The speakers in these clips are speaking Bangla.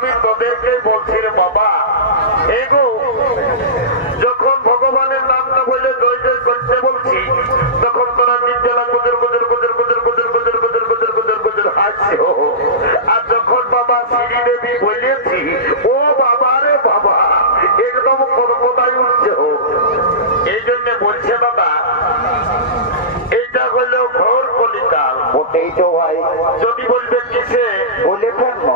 আমি তোদেরকে বলছি রে বাবা, এগো যখন ভগবানের নাম না বলে জয় জয় করতে বলছি, তখন তোরা নির্জলা গুজর গুজর গুজর গুজর গুজর গুজর গুজর গুজর গুজর গুজর হাসছে। আর যখন বাবা শ্রী দেবী বলেছি, ও বাবা রে বাবা, একদম কোথায় উঠছে। এই জন্য বলছে বাবা, এইটা হলো ঘোর কলিকাল। ওটাই তো ভাই। যদি বলবে কিসে বলে কেন?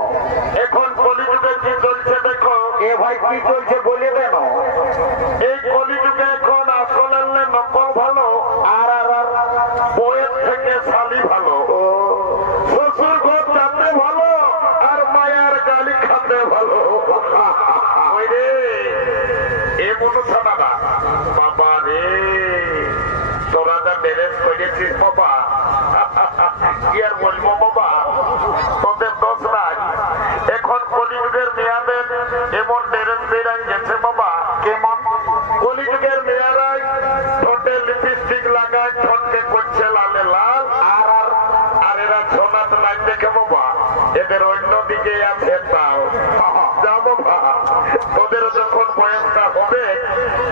এখন কলিযুগে কি চলছে দেখো। এ ভাই কি চলছে বলে কেন? এই কলিযুগে এখন আসল আনলে নকল ভালো, আর বইয়ের থেকে শালি ভালো, শ্বশুর ঘর যাতে ভালো, আর মায়ার গালি খাতে ভালো। ওই রে এ মনুষ্য দাদা, বাবা রে তোরা যা ম্যারেজ করেছিস বাবা, কি আর বলবো বাবা, তোদের দোষ নাই। এখন কলিযুগের মেয়াদের এমন ম্যারেজ বেড়াই গেছে বাবা। কেমন? কলিযুগের মেয়েরাই ঠোঁটে লিপস্টিক লাগায়, ঠোঁটকে করছে লালে লাল, আর এরা ছোনাত নাই দেখে বাবা, এদের অন্যদিকে আছে তাও যা বাবা। তোদের যখন বয়সটা হবে,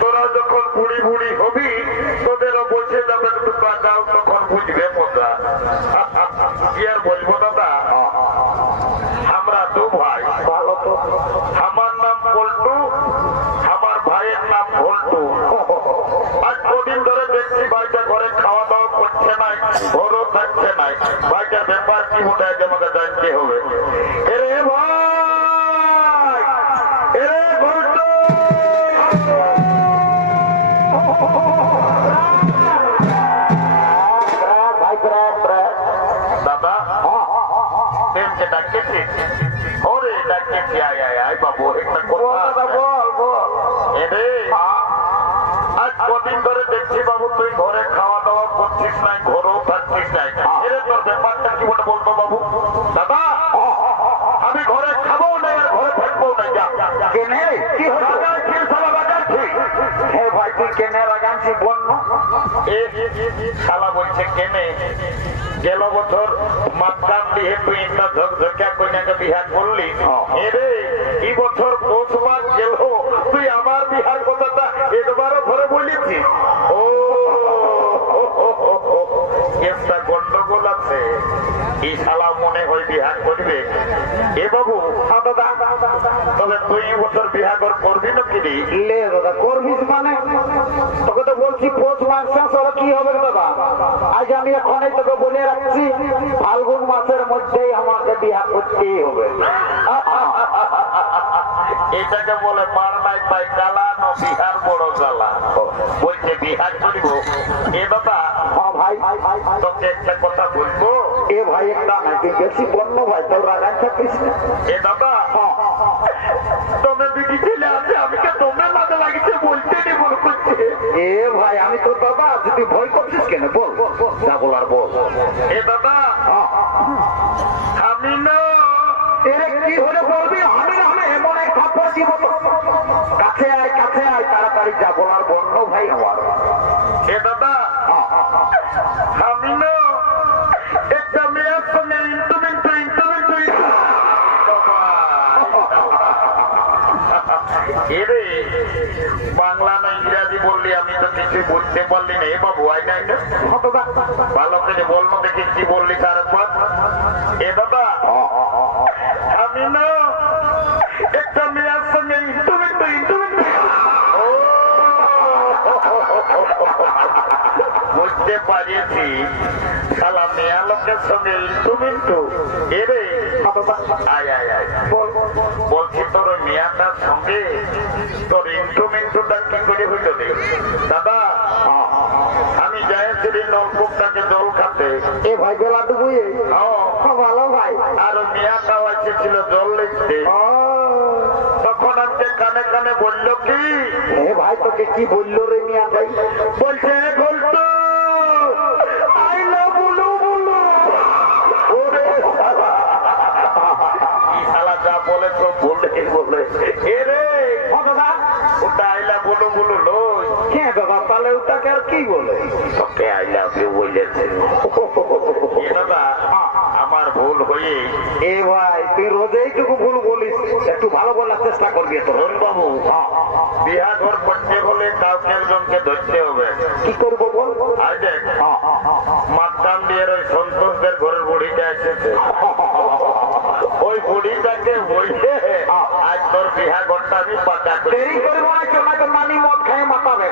তোরা যখন বুড়ি বুড়ি হবি, তোদেরও বসে যাবে দুটা গাল, তখন বুঝবে মজা। কি আর বলবো দাদা, আমরা দু ভাই। আমার নাম পল্টু, আমার ভাইয়ের নাম ভল্টু। আজ কদিন ধরে দেখছি ভাইটা ঘরে খাওয়া দাওয়া করছে নাই, ঘরও থাকছে নাই। ভাইটার ব্যাপার কি মনে হয় আমাকে জানতে হবে। এরে ভাই, এরে ভল্টু, দাদা প্রেমকে ডাকতেছি। ওরে ডাকতেছি, আয় আয় আয় বাবু, একটা কথা বল। এরে আজ কদিন ধরে দেখছি বাবু তুই ঘরে খাওয়া দাওয়া করছিস নাই, ঘরেও থাকছিস নাই। এরে তোর ব্যাপারটা কি বলে বলতো বাবু? দাদা আমি ঘরে খাবো না, আর ঘরে থাকবো না। যা কেনে কি হলো? হে ভাই তুই কেনে লাগাচ্ছি বন্য? শালা বলছে কেনে, গেল বছর মাতকাম দিয়ে তুই একটা ঝকঝকা কন্যাকে বিহা করলি, এরে এই বছর পৌষ মাস গেল, তুই আমার বিহার কথাটা একবারও ঘরে বলেছিস। ও একটা গন্ডগোল আছে, এই শালা মনে হয় বিহার করবে। এ বাবু তবে তুই বছর বিহা করবি না কিনি? লে দাদা করবিস মানে? তোকে তো বলছি পৌষ মাস শেষ হলো, কি হবে দাদা? আজ আমি এখনই তোকে বলে রাখছি, ফাল্গুন মাসের মধ্যেই আমাকে বিয়া করতেই হবে। এটাকে বলে মার নাই পাই কালা, ন বিহার বড় জ্বালা। বলছে বিহার করিব। এ বাবা ভাই তোকে একটা কথা বলবো। এ ভাই একটা নাকি বেশি বন্য ভাই, তোর রাগান থাকিস না। এ দাদা তোমে দিদি ছেলে আছে, আমি কে তোমরা মাঝে লাগিছে বলতে নেই মনে করছে। এ ভাই আমি তোর বাবা, তুই ভয় করছিস কেন? বল যা বলার বল। এ দাদা আমি না, এরে কি হলে বলবি? আমি না, আমি এমন এক খাপড় দিব। কাছে আয় তাড়াতাড়ি যা বলার বন্য ভাই আমার। এ দাদা আমি না একটা মেয়ের সঙ্গে এরে বাংলা না ইংরাজি বললি, আমি তো কিছু বুঝতে পারলি না। এ বাবু আই না, ভালো করে বল না দেখি কি বললি তার উপর। এ দাদা আমি না একটা মেয়ের সঙ্গে বুঝতে পারিয়েছি, শালা মেয়া লোকের সঙ্গে ইন্টু এরে আয় আয় আয়। বলছি তোর মেয়াটার সঙ্গে তোর ইন্টুটা কি করে হইল রে দাদা? আমি যাইছিলি নলকূপটাকে জল খাতে। এ ভাই বেলা ডুবুই ভালো ভাই, আর মেয়াটাও এসেছিল জল লিখতে। তখন আমাকে কানে কানে বলল কি, এ ভাই তোকে কি বললো রে মিয়া ভাই? বলছে বলতো যা বলে তো বলে বলে এরে দাদা ওটা আইলা বলো বলো লই। হ্যাঁ দাদা তাহলে ওটাকে আর কি বলে? তোকে আই লাভ ইউ বলেছে দাদা। আমার ভুল হয়ে এ ভাই তুই রোজ এইটুকু ভুল বলিস, একটু ভালো বলার চেষ্টা করবি। তো বাবু বিয়া ঘর করতে হলে কাউকে একজনকে ধরতে হবে। কি করবো বল? আজ দেখ মাকাম দিয়ে ওই সন্তোষদের ঘরের বুড়িটা এসেছে, ওই বুড়িটাকে বইলে আজ তোর বিহা ঘরটা আমি পাকা করি। দেরি করবো না, চল তো মানি মদ খাই মাতাবে।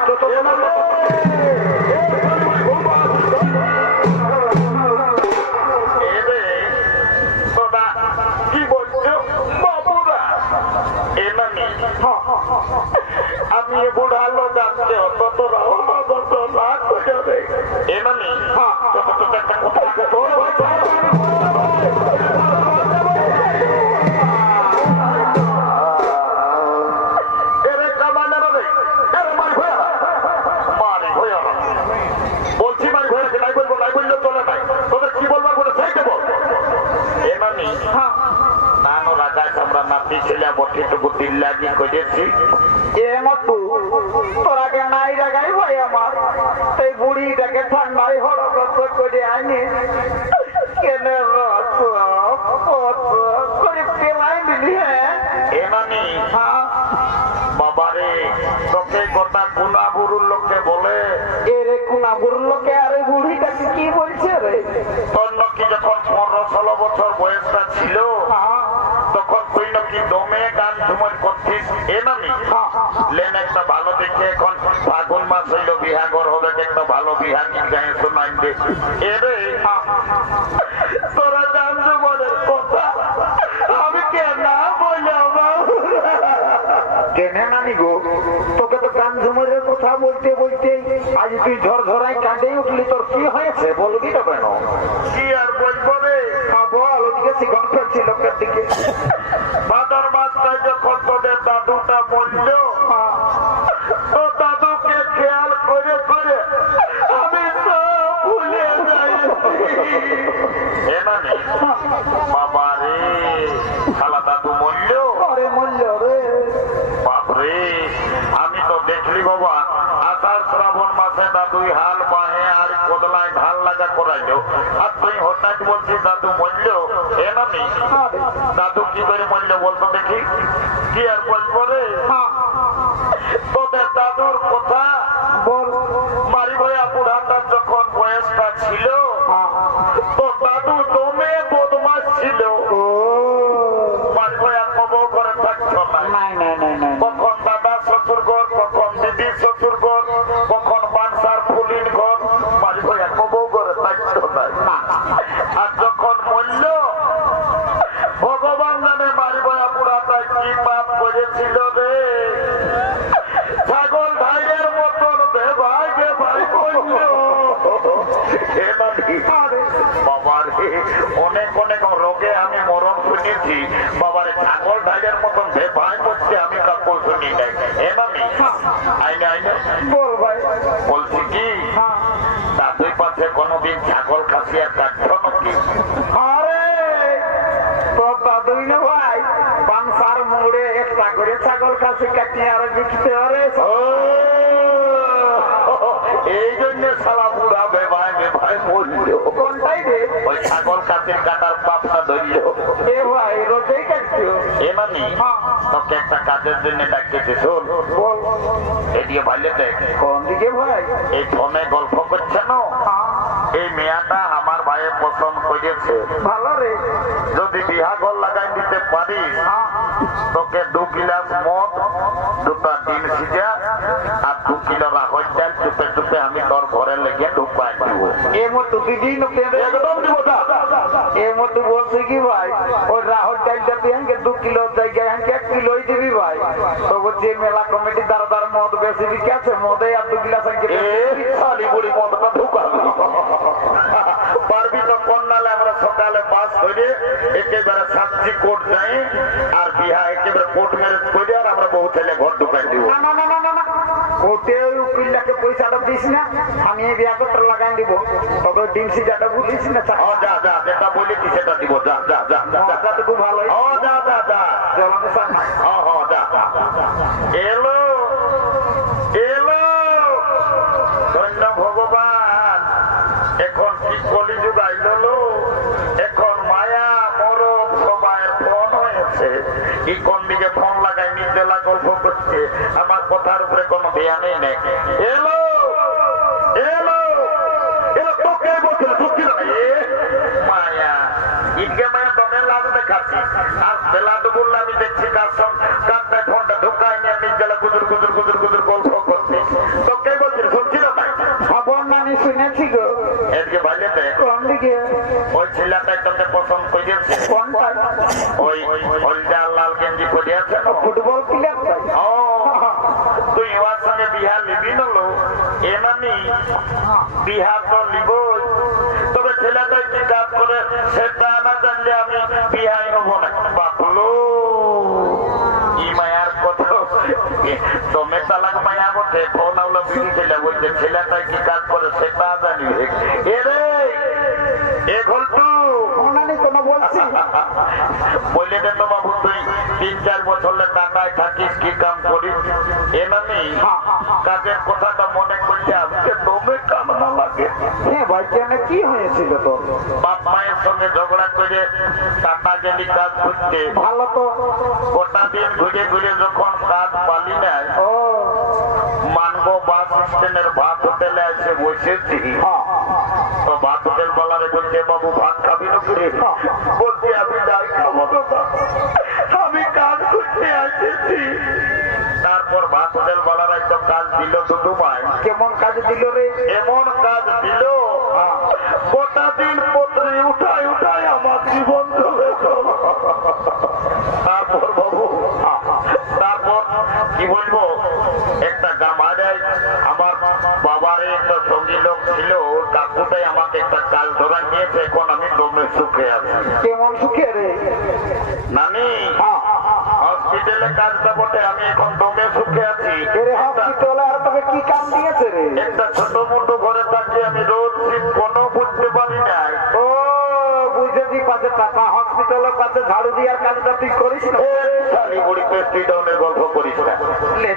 কি বলছো বাবুরা? আমি এ বুড়া লোক আনতে অত না করে এমানি একটা কথা বলছি মারি ভয়াকে নাই বলবো, নাই বললেও চলে নাই। তোদের কি বলবার বলে চাইতে বল। এমানি নানো রাজায় আমরা নাতি ছেলে বটিটুকু দিল লাগি করেছি। তোরাকে নাই জায়গায় ভাই আমার সেই বুড়িটাকে ঠান্ডায় হড়গত করে আনি কেন করে পেলাই দিলি। এমানি বাবারে তোকে গোটা গুণাবুরুর লোককে বলে এরে গুণাবুরুর লোকে আরে বুড়িটাকে কি বলছে রে? তোর নাকি যখন 15-16 বছর বয়সটা ছিল তখন তুই নাকি দমে গান ঝুমর করছিস। এমানি লেন একটা ভালো দেখে এখন ফাগুন মাস হইল বিহাগর হবে, একটা ভালো বিহা গীত গায়ে শোনাই দে। এরে তোরা গান ঝুমরের কথা আমি কেন বলবো? কেনে মানি গো, তোকে তো গান ঝুমরের কথা বলতে বলতে আজ তুই ঝরঝরাই কাঁদে উঠলি। তোর কি হয়েছে বলবি তো কেন? কি আর বলবো রে? বল, ওদিকে শিখন ফেলছি লোকের দিকে। ভাদর মাসটায় যখন তোদের দাদুটা বলল তো দাদুকে খেয়াল করে করে আমি তো ভুলে যাই। এমানি বাবা রে, খালা দাদু মরল। আরে মূল্য রে বাপরে, আমি তো দেখলি বাবা আষাঢ় শ্রাবণ মাসে দাদুই হাল বাহে আর কোদলায় ঢাল লাগা করাইলো, আর তুই হঠাৎ বলছিস দাদু মরল। এমানি দাদু কি করে মরল বলতো দেখি? কি আর বলবো রে? তোদের দাদুর কথা বল। মারি ভয়া বুড়াটার যখন বয়সটা ছিল তো দাদু দমে বদমাস ছিল। মারি ভয়া কবর করে থাকতো না। কখন দাদা শ্বশুর ঘর, কখন দিদি শ্বশুর ঘর, কখন বানসার ফুলিন ঘর, মারি ভয়া কবর করে থাকতো না। আর যখন মরল ভগবান জানে মারি ভয়া বুড়াটা কি পাপ করেছিল রে। ছাগল ভাইয়ের মতন ভাইকে ভাই বলল। বাবার অনেক অনেক রোগে আমি মরণ শুনেছি। বাবারে ছাগল ভাইয়ের মতন ভাই করছে আমি কাপড় শুনি নাই। এমামি আইনে আইনে বল ভাই। বলছি কি দাদুই পাশে কোনদিন ছাগল খাসি আর কাটছ নাকি? আরে তোর দাদুই না ভাই পানসার মোড়ে একটা করে ছাগল কাছে কাটিয়ে আর বিকতে পারে। এই জন্য সারা বুড়া বেভাই বেভাই বলল। কোনটাই রে? ওই ছাগল কাছের কাটার পাপটা ধরল। এ ভাই রোজেই কাটছিও। এমানি তোকে একটা কাজের জন্য ডাকতেছি, শোন। বল। এদিকে ভাইলে দেখ। কোন দিকে ভাই? এই ফোনে গল্প করছে না, এই মেয়াটা আমার ভাইয়ের পছন্দ করেছে। ভালো রে। যদি বিহা ঘর লাগাই দিতে পারিস তোকে 2 গিলাস মদ, 2টা ডিম সিজা আর 2 কিলো রাহর চাল চুপে চুপে আমি তোর ঘরে লেগে ঢুকাই দিব। এ মতো দিদি একদম দিব না। এ মতো বলছে কি ভাই ওই রাহর ডালটা তুই আমাকে 2 কিলো জায়গায় আমাকে 1 কিলোই দিবি ভাই। তো বলছি মেলা কমিটি দ্বারা দ্বারা মদ বেশি বিকে আছে, মদে আর 2 গিলাস আমাকে শালি বুড়ি মদটা ঢুকাবি পারবি তো? কন্যালে আমরা সকালে বাস ধরে একেবারে সাক্ষী কোর্ট যাই আর বিহা একেবারে কোর্ট ম্যারেজ করে আর আমরা বহু ছেলে ঘর ঢুকাই দিব। কোর্টে ওই উকিলটাকে পয়সাটা দিস না, আমি এই বিয়া করতে লাগাই দিব। তবে ডিম সিজাটা বলিস না। যা যা, যেটা বলি কি সেটা দিব। যা যা যা যা, খুব ভালো। যা যা যা, যা। এলো এলো, ধন্য ভগবান। এখন কি কলিযুগ আইল, এখন মায়া কি কোন দিকে ফোন লাগাই নির্জলা গল্প করছে, আমার কথার উপরে কোনো ধ্যানই নেই। এলো এলো এলো তোকে বলছিল সত্যি না মায়া ঈদকে মায়া দমে লাভ দেখাচ্ছি। আর বেলা দুপুরলে আমি দেখছি কান্দায় ফোনটা ঢুকাই নিয়ে নির্জলা গুজুর গুজুর গুজুর গুজুর গল্প করছে। তোকে বলছিল সত্যি না ভাই? খবর মানে শুনেছি গো। এদিকে ভাইলে কোন দিকে? ওই ছেলেটাই তোকে পছন্দ করেছে। কোনটা? ওই হলদা লাল গেঞ্জি পরে আছে ফুটবল প্লেয়ার। ও তুই ওর সঙ্গে বিহার নিবি নলো এমানি বিহার তো নিবই, তবে ছেলেটাই কি কাজ করে সেটা না জানলে আমি বিহাই হব না। বাপলো ই মায়ার কথা তুমি তালাক মায়া বটে ফোন আউলো বিড়ি ছেলে বলছে ছেলেটাই কি কাজ করে সেটা জানিবে। এরে এ ঘন্টু বললে দে তো বাবু তুই 3-4 বছর টাকায় থাকিস কি কাম করিস এমনি কাজের কথাটা মনে করলে আজকে দমে কামনা লাগে। হ্যাঁ ভাই কেন কি হয়েছিল তো? বাপ মায়ের সঙ্গে ঝগড়া করে টাকা গেলি কাজ করতে ভালো তো গোটা দিন ঘুরে ঘুরে যখন কাজ পালি নাই মানবো বাস স্ট্যান্ডের ভাত হোটেলে এসে বসেছি। তো ভাত হোটেল বলারে বলছে বাবু ভাত খাবি না করে বলছি আমি যাই খাবো না আমি কাজ করতে আসেছি। তারপর ভাত হোটেল বলার একটা কাজ দিল দুটো মায়। কেমন কাজ দিল রে? এমন কাজ দিল গোটা দিন পত্রে উঠায় উঠায় আমার জীবন চলে গেল। তারপর বাবু তারপর কি বলবো একটা গামাজায় আমার বাবার একটা সঙ্গী লোক ছিল কাকুটাই আমাকে একটা কাজ ধরা নিয়েছে। এখন আমি দমে সুখে আছি। কেমন সুখে রে? নানি হসপিটালে কাজটা বটে আমি এখন দমে সুখে আছি। হসপিটালে আর তোকে কি কাম দিয়েছে রে? একটা ছোট মোটো ঘরে থাকি আমি রোজ শীত কোনো বুঝতে পারি নাই। ও বুঝেছি পাশে টাকা হসপিটালের পাশে ঝাড়ু দিয়ার কাজটা তুই করিস না? বুড়ি পেস্ট্রি ডাউনের গল্প করিস না।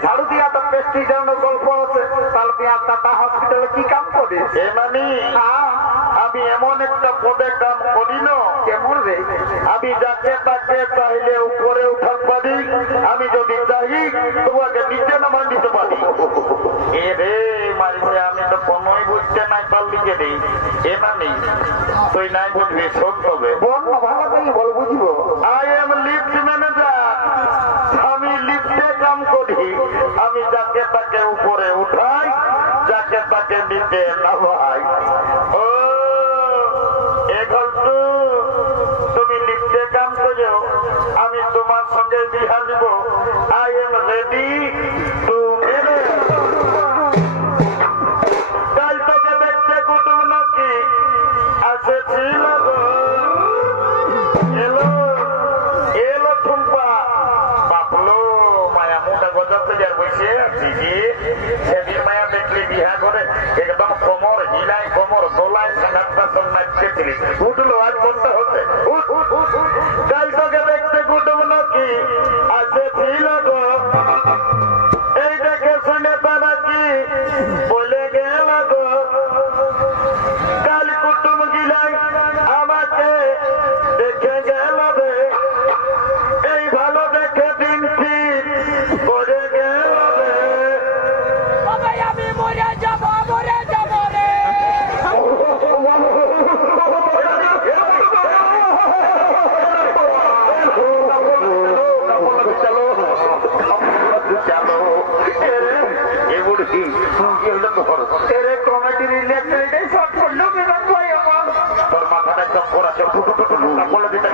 ঝাড়ু দিয়া তো পেস্ট্রি ডাউনের গল্প আছে, তাহলে তুই আর টাকা হসপিটালে কি কাম করিস? আমি এমন একটা পদে কাম করি না। কেমন রে? আমি যাকে তাকে চাইলে উপরে উঠাতে পারি, আমি যদি চাই তোমাকে নিচে নামা দিতে পারি। এ রে মারিবে আমি তো কোনোই বুঝতে নাই তার লিখে দিই এমানি তুই নাই বুঝবি শোন তবে ভালো করলে বল বুঝবো। আই এম লিফট ম্যানেজার, আমি লিফটে কাম করি। আমি যাকে তাকে উপরে উঠাই, যাকে তাকে নিচে নামাই। ও এখন তো তুমি লিফটে কাম করো, আমি তোমার সঙ্গে বিহা দিব। I am ready to marriage. কাল তোকে দেখতে কুটুম নাকি আসেছিল গো। এলো এলো ঠুম্পা বাপলো মায়া মোটা গজাতে যার বসে আছি কি সেদিন মায়া দেখলি বিহা করে একদম কোমর হিলাই কোমর দোলায় সানাতটা সব নাচতেছিলি উঠলো আজ মনটা হতে কাল তোকে দেখতে কুটুম নাকি আসেছিল গো। এই দেখে শুনে তারা কি বলে গেল গো। কাল কুটুম গিলাই আমাকে দেখে গেল রে, এই ভালো দেখে দিন ঠিক করে গেল রে। আমি মরে যাব রে। তোর মাথাটা চক্কর আছে বলে দিতে